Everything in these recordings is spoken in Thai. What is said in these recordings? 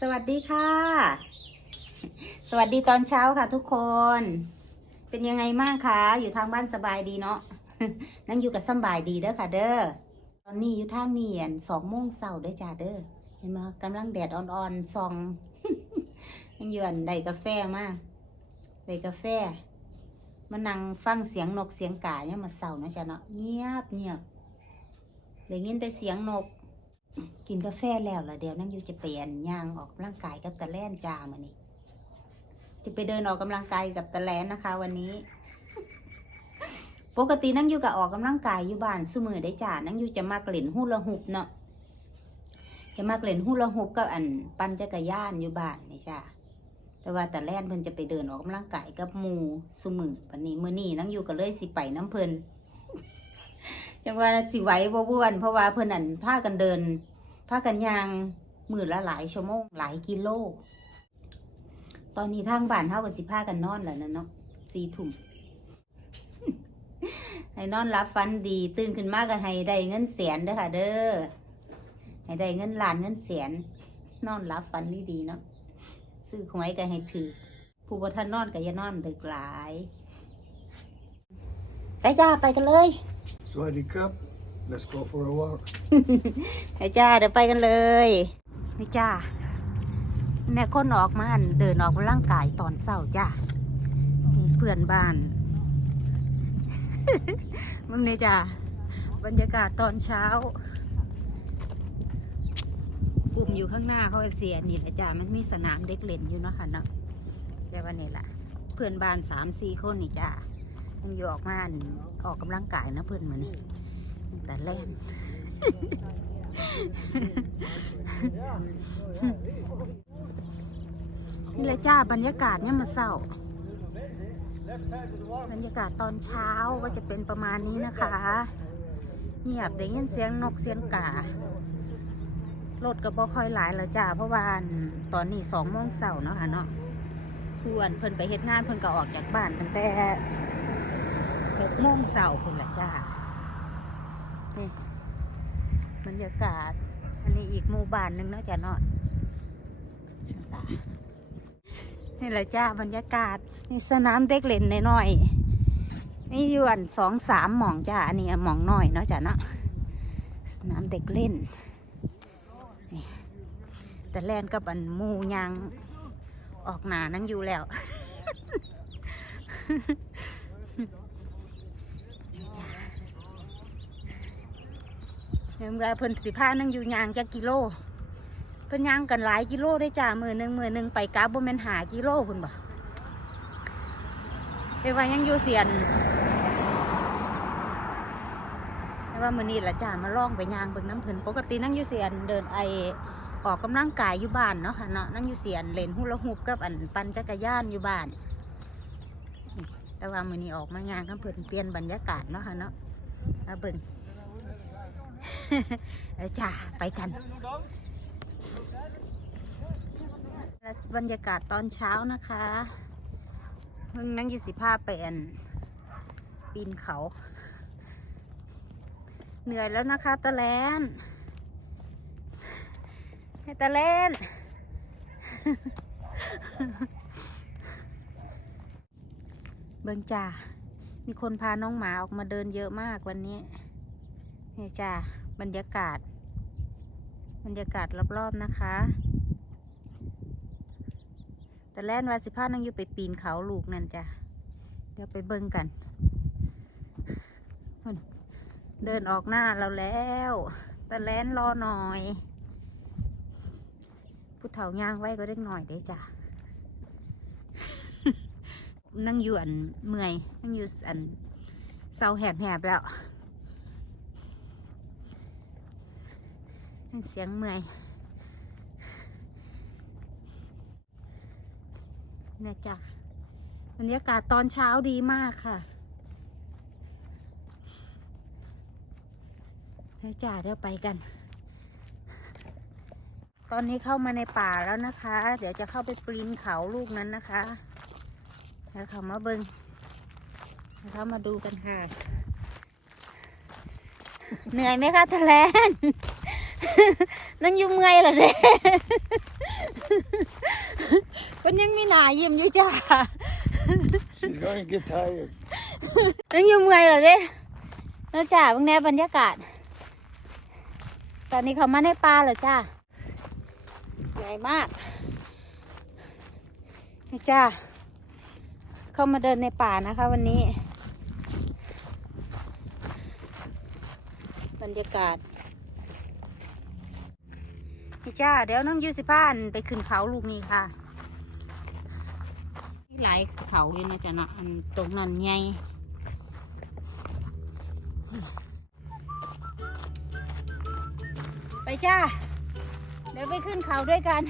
สวัสดีค่ะ สวัสดีตอนเช้าค่ะทุกคน เป็นยังไงบ้างคะ อยู่ทางบ้านสบายดีเนาะ นั่งอยู่กับสบายดีเด้อค่ะ เด้อ ตอนนี้อยู่ทางเนียนสองโมงเช้าเด้อจ้าเด้อ เห็นไหมกำลังแดดอ่อนๆส่องยังยู่อันได้กาแฟมาได้กาแฟ มานั่งฟังเสียงนกเสียงกาเนี่ยมมาเศร้านะจ๊ะเนาะ เงียบเงียบได้ยินแต่เสียงนก กินกาแฟแล้วละเดี๋ยวนั่งอยู่จะเปลี่ยนย่างออกกำลังกายกับตะแลนจ้ามานี่จะไปเดินออกกำลังกายกับตะแลนนะคะ วันนี้ ปกตินั่งอยู่กับออกกำลังกายอยู่บ้านสุมือได้จ้านั่งอยู่จะมากเล่นฮูลาหุบเนาะจะมากเล่นฮูลาหุบกับอันปั่นจักรยานอยู่บ้านนี่จ้าแต่ว่าตะแลนเพิ่นจะไปเดินออกกำลังกายกับมู่สุมือวันนี้มือนี้นั่งอยู่ก็เลยสิไปน้ำเพิ่น จังว่าสิไหวบ่บ้วนเพราะว่าเพิ่นนั่นพากันเดินพากันยางมือละหลายชั่วโมงหลายกิโล ตอนนี้ทางบ้านเฮาก็สิพากันนอนแล้วนะเนาะสี่ทุ่มให้นอนรับฟันดี ตื่นขึ้นมาก็ให้ได้เงินแสนเด้อค่ะ เด้อให้ได้เงินล้านเงินแสน นอนรับฟันดีๆเนาะซื้อหวยก็ให้ถือ ผู้บ่ทันนอนก็อย่านอนดึกหลาย ไปจ้าไปกันเลย Swaddy Cup. Let's go for a walk. ไปจ้าเดี๋ยวไปกันเลยนี่จ้าเนี่ยคนออกมานเดินออกกำลังกายตอนเช้าจ้าเพื่อนบ้านมึงเนี่ยจ้าบรรยากาศตอนเช้า กลุ่มอยู่ข้างหน้าเขาเสียนี่แหละจ้ามันมีสนามเด็กเล่นอยู่เนาะค่ะเนาะแต่ว่านี่แหละเพื่อนบ้านสามสี่คนนี่จ้า มันอยู่ออกมาออกกำลังกายนะเพื่อนมานี่แต่เล่นนี่แหละจ้าบรรยากาศเนี่ยมาเศร้า บรรยากาศตอนเช้าก็จะเป็นประมาณนี้นะคะ เงียบได้ยินเสียงนกเสียงการถก็บ่ค่อยหลายแล้วจ้าเพราะว่าตอนนี้สองโมงเช้าเนาะค่ะเนาะเพื่อนเพิ่นไปเฮ็ดงานเพิ่นก็ออกจากบ้านตั้งแต่ หกโมงเช้าเพิ่นละจ้านี่บรรยากาศ อันนี้อีกหมู่บ้านหนึ่งเนาะจ้ะเนาะนี่แหละจ้าบรรยากาศนี่สนามเด็กเล่นน้อยๆนี่อยู่อันสองสามหม่องจ้าอันนี้หม่องน้อยเนาะจ้ะเนาะสนามเด็กเล่นนี่แต่แลนกับอันมูยางออกหนานั่งอยู่แล้ว นี่จ้า เห็นว่าเพิ่นสิพานั่งอยู่ยางจักกิโล เพิ่นยางกันหลายกิโลได้จ้ามือหนึ่งมือหนึ่งไปกาบบ่แม่นหากิโลพุ่นบ่แต่ว่ายังอยู่เสียนแต่ว่ามือนี้ละจ้ามาลองไปยางเบิ่งน้ำเพิ่นปกตินั่งอยู่เสียนเดินไอออกกำลังกายอยู่บ้านเนาะค่ะเนาะนั่งอยู่เสียนเล่นฮูลาฮูปกับอันปั่นจักรยานอยู่บ้าน แต่ว่ามือนี้ออกมายางน้ำเพิ่นเปลี่ยนบรรยากาศเนาะค่ะเนาะมาเบิ่ง จ้าไปกัน บรรยากาศตอนเช้านะคะมึงนั่งยี่สิบห้าไปอันปีนเขา เหนื่อยแล้วนะคะตะแลนให้ตะแลนเบิ่งจ้ามีคนพาน้องหมาออกมาเดินเยอะมากวันนี้ นี่จ้าบรรยากาศ บรรยากาศรอบๆนะคะ แต่แล่นวาสิพานั่งอยู่ไปปีนเขาลูกนั่นจ้ะเดี๋ยวไปเบิ่งกันเดินออกหน้าเราแล้วแต่แล่นรอหน่อย ผู้เฒ่าย่างไว้ก็ได้หน่อยได้จ้ะนั่งอยู่อันเมื่อย นั่งอยู่อันเศร้าแหบๆแล้ว เสียงเมื่อยเนี่ยจ้ะบรรยากาศตอนเช้าดีมากค่ะเนี่ยจ้ะเดี๋ยวไปกัน ตอนนี้เข้ามาในป่าแล้วนะคะ เดี๋ยวจะเข้าไปปีนเขาลูกนั้นนะคะ แล้วเขามาเบิงแล้วเขามาดูกันค่ะ เหนื่อยไหมคะทะแลน นั่งอยุ่เมื่อยเหรอเด้มันยังมีหน้ายิ้มอยู่จ้า She's going to get tired. นั่งอยุ่เมื่อยเหรอเด้แล้วจ้าเบิ่งแน่บรรยากาศ ตอนนี้เขามาในป่าเหรอจ้าใหญ่มากนี่จ้าเข้ามาเดินในป่านะคะ วันนี้ บรรยากาศ พี่จ้าเดี๋ยวน้องยูสิพานไปขึ้นเขาลูกนี้ค่ะที่หลายเขาอยู่นะจ๊ะเนาะอันตรงนั้นใหญ่ไปจ้า เดี๋ยวไปขึ้นเขาด้วยกัน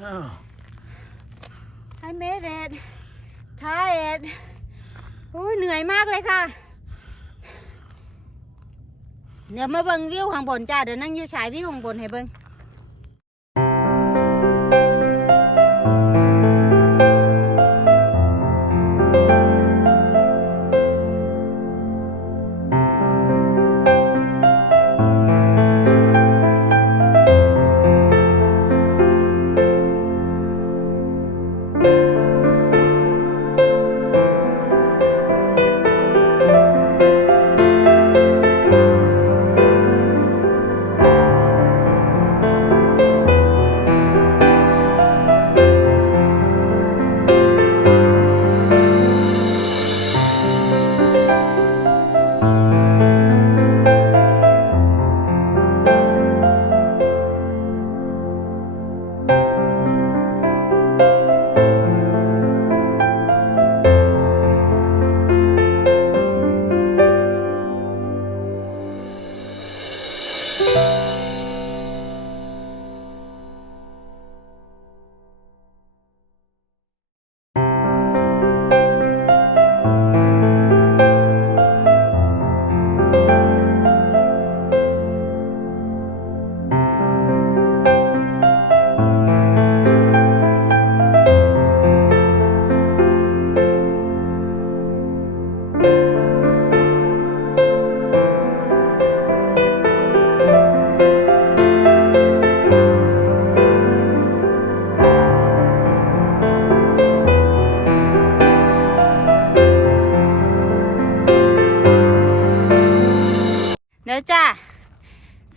Oh, I made it tired โอ้ยเหนื่อยมากเลยค่ะ เดี๋ยวมาเบิ่งวิวข้างบนจ้า เดี๋ยวนั่งอยู่ชายวิวข้างบนให้เบิ่ง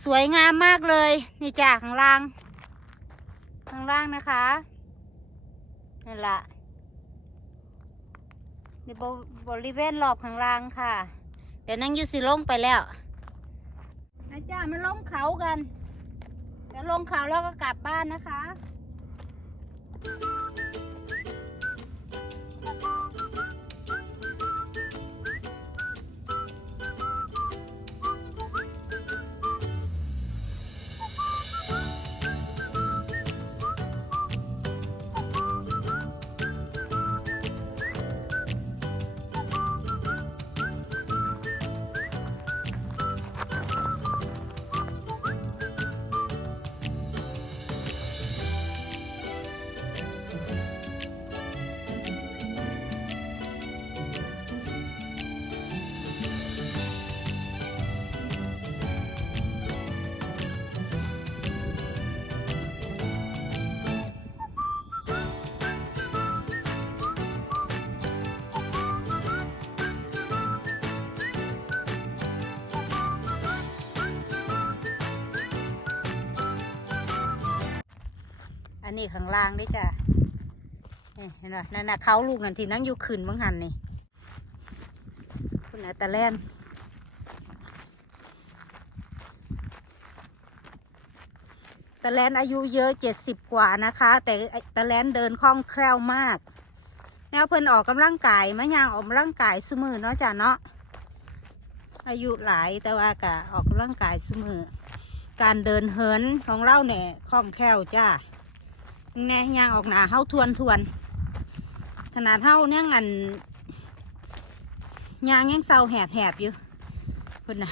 สวยงามมากเลย นี่จ้าข้างล่าง ข้างล่างนะคะนี่ละนี่บบริเวณรอบข้างล่างค่ะ เดี๋ยวนั่งยูสิลงไปแล้วนะจ้ามาลงเขากันเดี๋ยวลงเขาแล้วก็กลับบ้านนะคะ นนี้ข้างล่างด้จ้ะเห็นไหมนั่นน่ะเขาลูกนั่นที่นั่งอยู่ขืนบังหันนี่นะตะแลนตะแลนอายุเยอะเจ็ดสิบกว่านะคะ แต่ตะแลนเดินคล่องแคล่วมากแนวเพิ่นออกกำลังกายมะยางออกกำลังกายสมือเนาะจ้ะเนาะอายุหลายแต่ว่ากะออกกำลังกายสมือการเดินเหินของเราเนี่ยคล่องแคล่วจ้า แน่ยางออกหนาเฮาทวนทวน ขนาดเฮาเนี่ยงันยางยังเศร้าแหบแหบอยู่คนน่ะ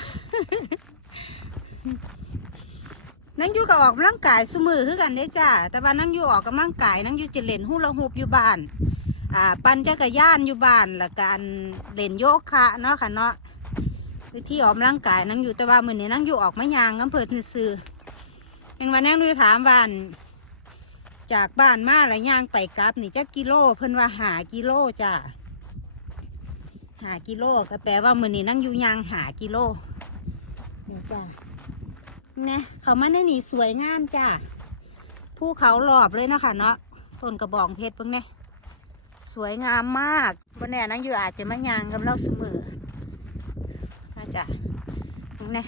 นั่งอยู่กับออกกำลังกายสมือคือกันเด้จ้า แต่ว่านั่งอยู่ออกกำลังกายนั่งอยู่จะเล่นฮูลาฮูปอยู่บ้าน อ่า ปั่นจักรยานอยู่บ้านแล้วการเล่นโยคะเนาะค่ะเนาะวิธีออกกำลังกายนั่งอยู่แต่ว่ามือนี้นั่งอยู่ออกมายางกำเพิดซื้อๆยังวันนั่งดูถามบ้าน จากบ้านมาแล้วยางไปกลับ นี่จักกิโลเพิ่นว่าหากิโลจ้าหากิโลก็แปลว่ามือนี้นั่งอยู่ยางหากิโลนี่จ้าเนี่ยเขามาได้หนีสวยงามจ้าภูเขาหลอบเลยนะคะเนาะต้นกระบองเพชรเพิ่งเนี่ยสวยงามมากบนแน่นั่งอยู่อาจจะมายางกับเราเสมอนะจ๊ะเนี่ย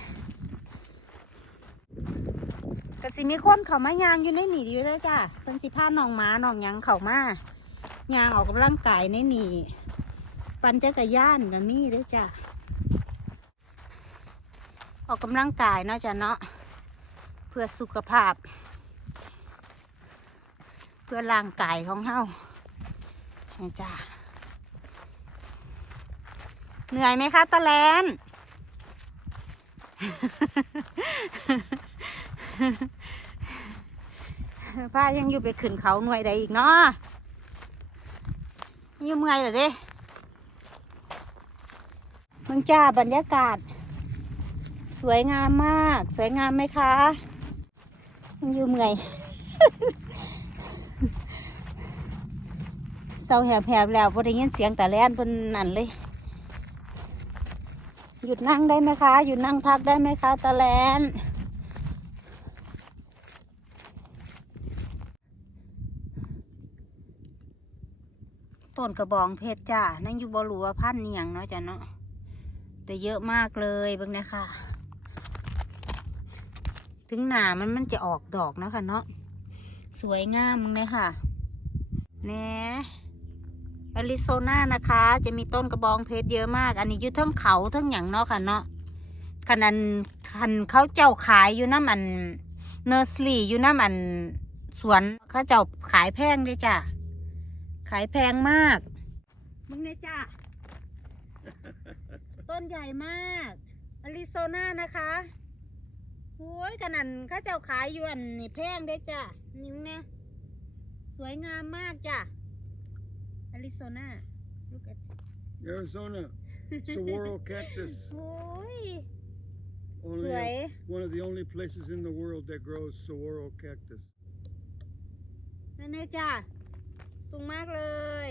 กสิมีคนเขามายางอยู่ในหนีอยู่แล้วจ้ะเป็นสิพาน้องหมาน้องหยังเขามายางออกกำลังกายในหนีปั่นจักรยานก็มีเด้วยจ้ะออกกำลังกายเนาะจ้ะเนาะเพื่อสุขภาพ เพื่อร่างกายของเฮานะจ้ะเหนื่อยไหมคะตะแลน ผ้ายังอยู่ไปขึ้นเขาหน่วยใดอีกเนาะอยู่เมื่อยเหรอเด้เมึงจ้าบรรยากาศ สวยงามมาก สวยงามไหมคะยังอยู่เมื่อยเศร้าแหบๆแล้วพอได้ยินเสียงแต่แล่นเพิ่นนั่นเลย หยุดนั่งได้ไหมคะ หยุดนั่งพักได้ไหมคะตะแลน ต้นกระบองเพชรจ้านั่งอยู่บหรูว่าพันธุ์นี่ยังเนาะจ้ะเนาะแต่เยอะมากเลยเบิ่งนะคะถึงหนามันมันจะออกดอกนะคะเนาะสวยงามเลยค่ะแหน่แอริโซนานะคะ จะมีต้นกระบองเพชรเยอะมาก อันนี้อยู่ทั้งเขาทั้งหยังเนาะค่ะเนาะขนาดคันเขาเจ้าขายอยู่น้ำอันเนอร์สลีอยู่น้ำอันสวนเขาเจ้าขายแพงเลยจ้ะ ขายแพงมาก มึงเนี่ยจ้ะ ต้นใหญ่มากอาริโซนานะคะโอ้ยขนาดเขาเจ้าขายอยู่อันนี่แพงได้จ้ะนี่มึงเนี่ยสวยงามมากจ้ะอาริโซนา look at Arizona, saguaro cactus. โอ้ย ส Only วย one of the only places in the world that grows saguaro cactus. นั่นเนี่ยจ้ะ สูงมากเลย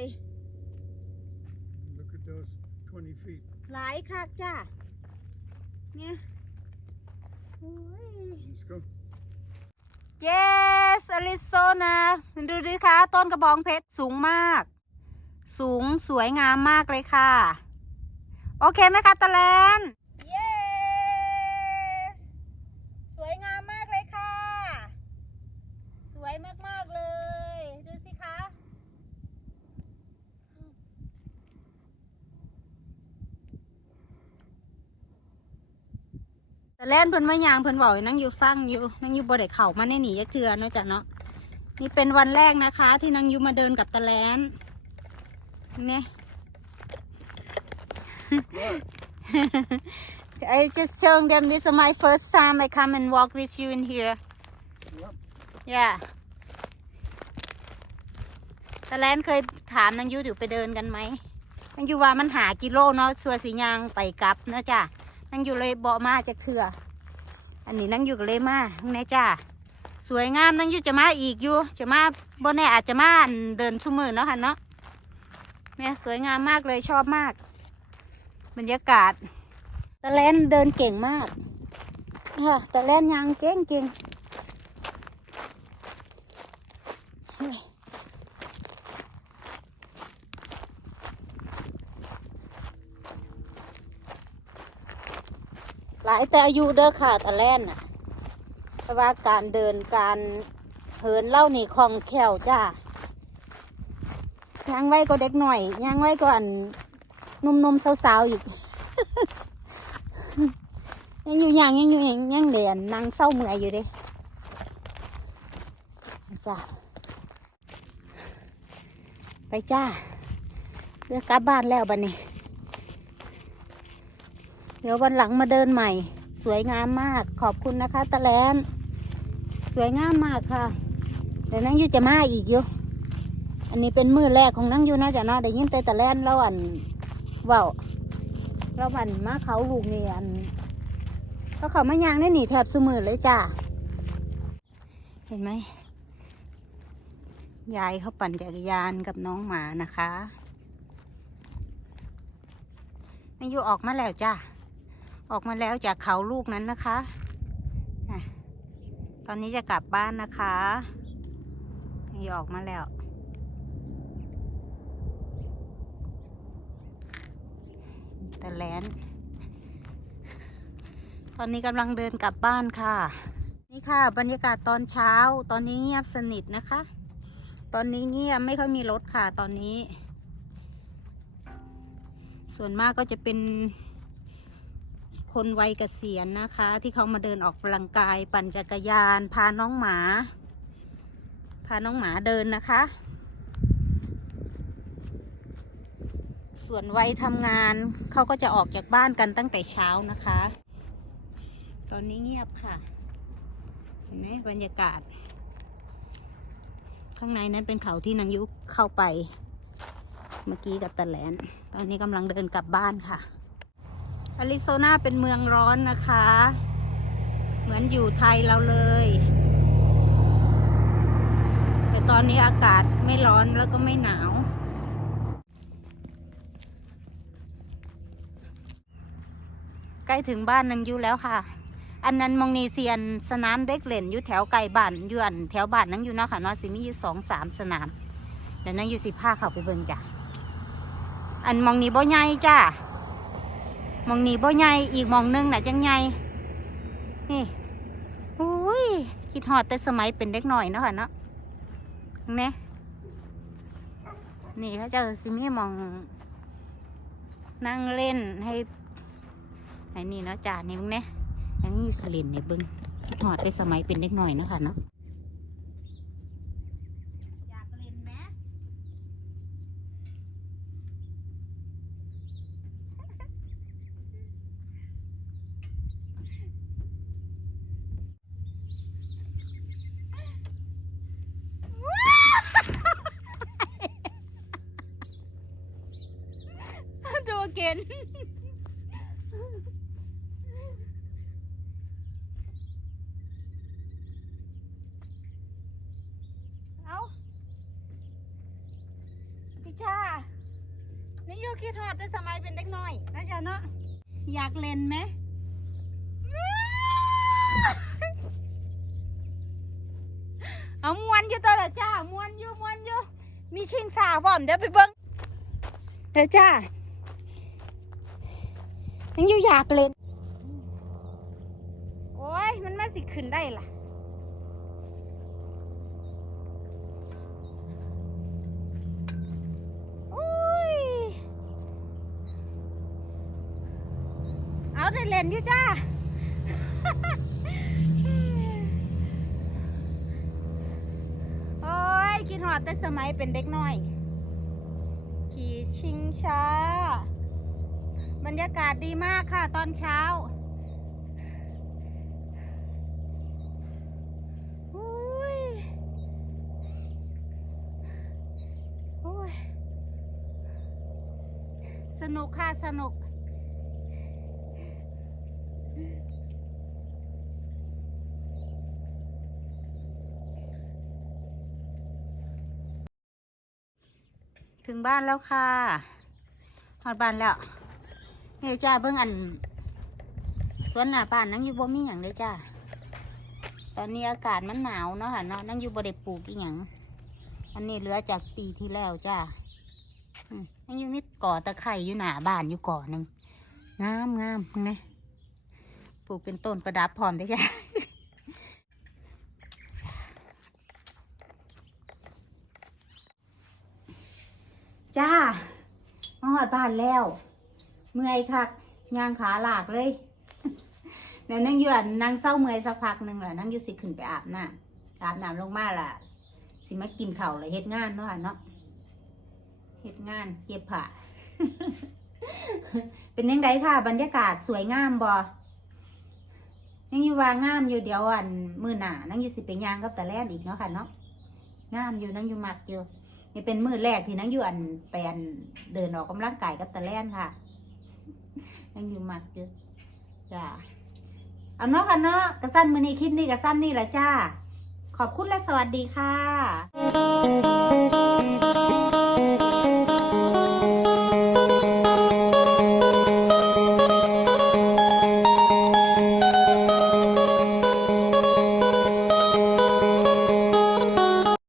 Look at those 20 feet. หลายคักจ้ะ เนี่ยโอ้ย Let's go. yes Arizona ดูดิคะต้นกระบองเพชรสูงมาก สูงสวยงามมากเลยค่ะ โอเคไหมคะตะแลน yes สวยงามมากเลยค่ะ สวยมาก ๆ เลย ดูสิคะ แต่แล่นเพิ่นว่ายางเพิ่นบอกนั่งอยู่ฟังอยู่นั่งอยู่บ่ได้เขามาในหนียักเทือเนาะจ้ะเนาะนี่เป็นวันแรกนะคะ ที่นั่งอยู่มาเดินกับตะแลนเนี่ย I just telling them this is my first time I come and walk with you in here yeah ตะแลนเคยถามนางยูอยู่ไปเดินกันไหมนางยูว่ามันหากิโลเนาะชัวสียางไปกลับเนาะจ้ะ นั่งอยู่เลยเบามาจากเถื่ออันนี้นั่งอยู่กับเลยมาข้างในจ้าสวยงามนั่งอยู่จะมาอีกอยู่ จะมาบนแน่อาจจะมาเดินชุ่มือเนาะค่ะเนาะเนี่ยสวยงามมากเลยชอบมาก บรรยากาศตะเลนเดินเก่งมากค่ะตะเลนยังเก่งเก่งเฮ้ย ลายแต่อายุเด้อค่ะตะแล่นน่ะแต่ว่าการเดินการเหินเล่านี่คล่องแคล่วจ้าย่างไว้ก็เด็กหน่อยย่างไว้ก็อันนุ่มๆสาวๆอีกยังอยู่ย่างยังอยู่ยังยังเดียนนั่งเศร้าเมื่อยอยู่เด้จ้าไปจ้าเรือกลับบ้านแล้วบันนี้ เดี๋ยววันหลังมาเดินใหม่ สวยงามมาก ขอบคุณนะคะตะแลนสวยงามมากค่ะ เดี๋ยวนั่งอยูจะมาอีกอยู่อันนี้เป็นมือแรกของนั่งอยูนะจ๊ะเนาะได้ยินแต่ตะแลนเราอันว้าเราพันมาเขาลูกนี่อันเขาเขามายางได้หนีแทบสมือเลยจ้าเห็นไหมยายเขาปั่นจักรยานกับน้องหมานะคะนั่งอยูออกมาแล้วจ้า ออกมาแล้วจากเขาลูกนั้นนะคะ ตอนนี้จะกลับบ้านนะคะนี่ออกมาแล้ว แต่แลนตอนนี้กำลังเดินกลับบ้านค่ะ นี่ค่ะ บรรยากาศตอนเช้า ตอนนี้เงียบสนิทนะคะ ตอนนี้เงียบไม่ค่อยมีรถค่ะตอนนี้ ส่วนมากก็จะเป็น คนวัยเกษียณนะคะ ที่เขามาเดินออกกำลังกาย ปั่นจักรยาน พาน้องหมา พาน้องหมาเดินนะคะ ส่วนวัยทำงานเขาก็จะออกจากบ้านกันตั้งแต่เช้านะคะ ตอนนี้เงียบค่ะ เห็นไหมบรรยากาศ ข้างในนั้นเป็นเขาที่นางยุเข้าไป เมื่อกี้กับตะแหลน ตอนนี้กำลังเดินกลับบ้านค่ะ อาริโซนาเป็นเมืองร้อนนะคะ เหมือนอยู่ไทยเราเลย แต่ตอนนี้อากาศไม่ร้อนแล้วก็ไม่หนาว ใกล้ถึงบ้านนางยุแล้วค่ะ อันนั้นมองนีเซียนสนามเด็กเล่นอยู่แถวไก่บ้านยวนแถวบ้านนางอยู่เนาะค่ะเนาะสิมีอยู่สองสามสนามเดี๋ยวนางอยู่สิผ้าเขาไปเบิ่งจ้ะอันมองนี้บ่ใหญ่จ้า มองนี่บ่ใหญ่อีกมองหนึงน่ะจังใหญ่นี่อุ้ยคิดฮอดแต่สมัยเป็นเด็กหน่อยเนาะค่ะเนาะเนี่ยนี่เขาเจะสิมีมอง นั่งเล่นให้ไอ้นี่เนาะจ้านี่มึงเนี่ยยังอยู่สลินนี่บึงคิดฮอดแต่สมัยเป็นเด็กหน่อยเนาะค่ะเนาะอยากเล่นไหม ดูเกนเอาจิชานี่ยูคิดฮอดแต่สมัยเป็นเด็กน้อยนะจ๊ะ เนาะอยากเล่นไหมเอามวนอยู่ตัวละจ้ามวนอยู่มวนอยู่มีชิงสาพร้อมเดี๋ยวไปเบิ้งเดี๋ยวจ้ายังอยู่อยากเล่นโอ้ยมันมาสิขึ้นได้ล่ะ โอ้ย เอาได้เล่ นอยู่จ้าโอ้ยคิดหอดแต่สมัยเป็นเด็กน้อย ขี่ชิงช้า บรรยากาศดีมากค่ะตอนเช้าอุ้ยโอ้ยสนุกค่ะ สนุก ถึงบ้านแล้วค่ะฮอดบ้านแล้วเฮ้ยจ้าเบิ่งอันสวนหน้าบ้านนั่งอยู่บ่มีหยังเลยจ้าตอนนี้อากาศมันหนาวเนาะค่ะเนาะนั่งอยู่บ่ได้ปลูกอีหยังอันนี้เหลือจากปีที่แล้วจ้านั่งอยู่นี่ก่อตะไคร่อยู่หน้าบ้านอยู่ก่อหนึ่งงามงามนไหมปลูกเป็นต้นประดับพร้อมได้จ้ะ จ้ามาหอดบ้านแล้ว เมื่อยคักย่างขาหลากเลยเดี๋ยวนั่งอยู่อนนั่งเศร้าเมื่อยสักพักหนึ่งแหละนั่งอยู่สิขึ้นไปอาบน้ำอาบน้ำลงมาล่ะ สิมากินเข้าเลยเฮ็ดงานเนาะเนาะเฮ็ดงานเก็บผ้าเป็นยังไงค่ะ บรรยากาศสวยงามบ่ยังอยู่ว่างามอยู่เดี๋ยวอันมือหนานั่งอยู่สิไปย่างกับตะแลนอีกเนาะค่ะเนาะงามอยู่นั่งอยู่มักอยู่ นี่เป็นมือแรกที่นั่งอยู่อันไปอันเดินออกกำลังกายกับตะแลนค่ะ นั่งอยู่มักเยอะจ้าเอาเนาะกันเนาะกระสั้นมือนี้คลิปนี้กระสั้นนี่แหละจ้า ขอบคุณและสวัสดีค่ะ